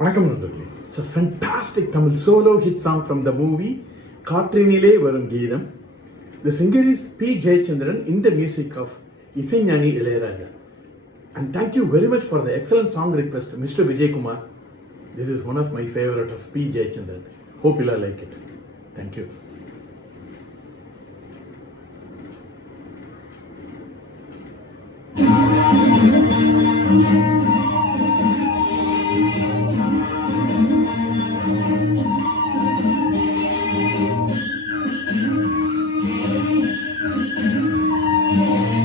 வணக்கம் நண்பர்களே. It's a fantastic Tamil solo hit song from the movie காற்றினிலே வரும் கீதம். The singer is P. Jayachandran in the music of இசைஞானி Ilaiyaraaja. And thank you very much for the excellent song request, Mr. Vijay Kumar. This is one of my favorite of P. Jayachandran. Hope you'll like it. Thank you.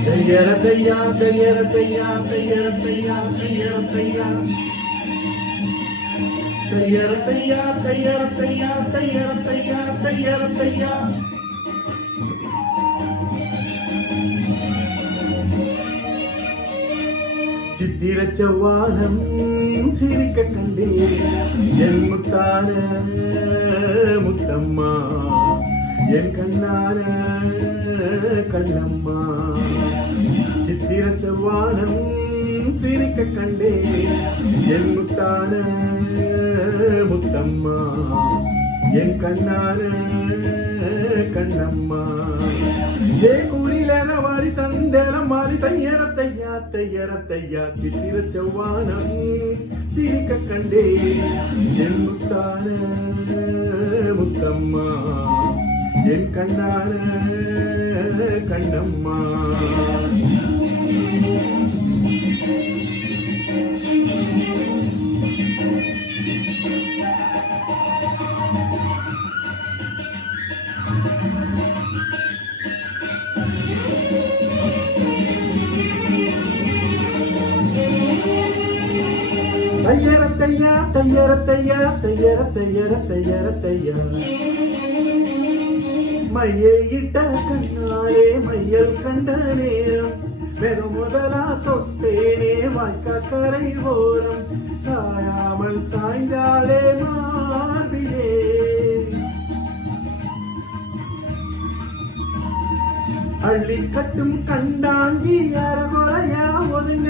Tayyaratayya, tayyaratayya, tayyaratayya, tayyaratayya. Tayyaratayya, tayyaratayya, tayyaratayya, tayyaratayya. சித்திர செவ்வானம் சிரிக்க கண்டே என் முத்தான முத்தம்மா, என் கண்ணான கண்ணம்மா. சித்திர செவ்வானம் சிரிக்க கண்டே என் முத்தான முத்தம்மா, என் கண்ணான கண்ணம்மா. ஏ கூறிலென வாரி தந்தேலம் வாரி தையரத்தையா தையரத்தையா. சித்திர செவ்வானம் சிரிக்க கண்டே என் முத்தான முத்தம்மா, என் கண்ணான கண்ணம்மா. தையரத்தையா தையரத்தையா தையரத்தையர தையரத்தையா. மையை இட்ட கண்ணாலே மையல் கண்ட நேரம் வெறு முதலா தொட்டேனே வாய்க்கா கரை ஓரம். சாயாமல் சாய்ந்தாலே மார்பிலே அள்ளி கட்டும் கண்டாங்கி அரகுறையா ஒதுங்க.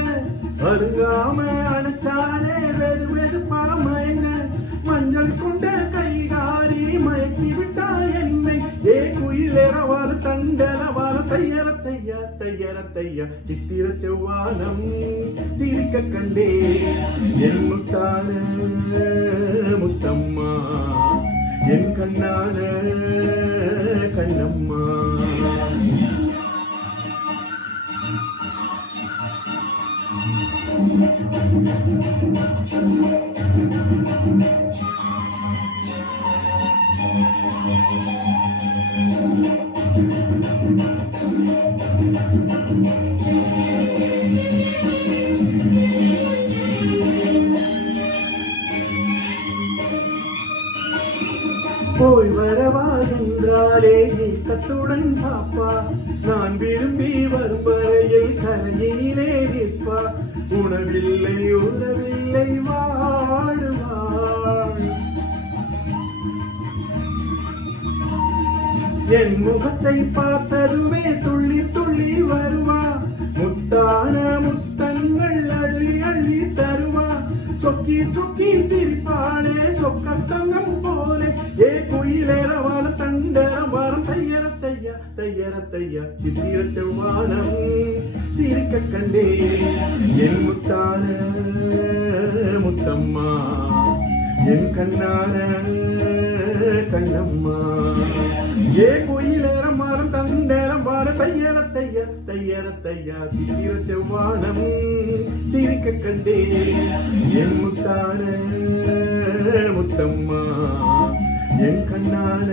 வருங்காம அணைச்சாலே வெது வெதுப்பா மயங்க. மஞ்சள் கொண்ட கைகாரி மயக்கி விட்டா என்னை. ஏ குயிலேறவால தண்டலவால தையரத்தையா தையரத்தையா. சித்திர செவ்வானம் சிரிக்க கண்டே என் முத்தான முத்தம்மா, என் கண்ணான கண்ணம்மா. போய் வரவா என்றாலே ஏக்கத்துடன் பாப்பா. நான் விரும்பி வரும் வரையில் கரையிலே நிற்பா. உணவில்லை உறவில்லை வாடுவாள். என் முகத்தை பார்த்ததுமே துள்ளி துள்ளி வருவா. முத்தான முத்தங்கள் அள்ளி அள்ளி தருவா. சொக்கி சொக்கி சிரிப்பாளே சொக்கத்தங்கம் போலே. ஏ குயிலேறவான தண்டரவாரம் தையரத்தையா தையரத்தையா. சித்திர செவ்வானம் சிரிக்க கண்டே என் முத்தான முத்தம்மா, என் கண்ணான கண்ணம்மா. ஏ குயிலேறம் மாறம் தண்டேரம் வார தையரத்தையா தையரத்தையா. சித்திர செவ்வானம் சிரிக்க கண்டே என் முத்தான முத்தம்மா, என் கண்ணான